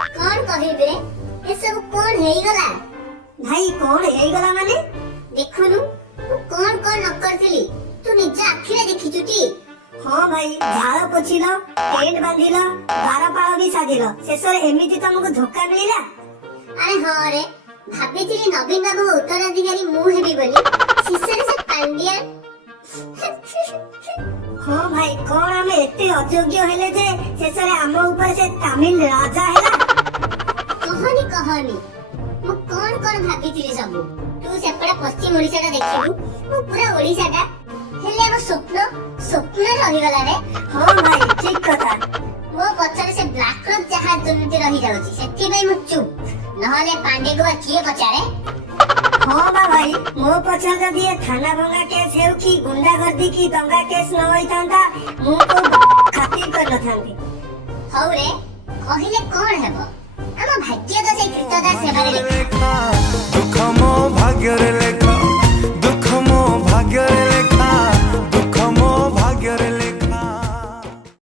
कौन कहिबे ए सब कौन हेई गला भाई कौन हेई गला माने देखुनु कौन कौन न करथिली तू निज आखिरे देखिचुटी। हाँ भाई झाड़ पोछिल टेंट बांधिल बारपाଳ भी साजिल शेषरे एमिति तुमको धोखा मिलिला। अरे हाँ रे भाबिथिली नवीन बाबू उत्तराधिकारी मु हेबी बोली शेषरे से पांड्या। हाँ भाई कौन आमे एते अयोग्य हेले जे शेषरे आम ऊपर से तमिल राजा हेला। कहानी कहानी मु कौन कौन भाबिथिली सब तू सेपड़ा पश्चिम ओडिसा टा देखिबू मु पूरा ओडिसा टा हेले हम स्वप्न स्वप्न रही गला रे। हाँ भाई ठीक कथा मो पछरे से ब्लैक रॉक जहाज दुर्नीति रही जाउची सेति भाई मु चुप नहले पांडे को किए पचारे। हाँ बा भाई मो पछा जदि ए थाना भंगा केस हेउ की गुंडागर्दी की दंगा केस न होइतांता मु को खातिर कर नथांती। हौ रे कहिले कोन हेबो हम भाग्य तो से कृतदास सेवा रे दुख मो भाग्य रे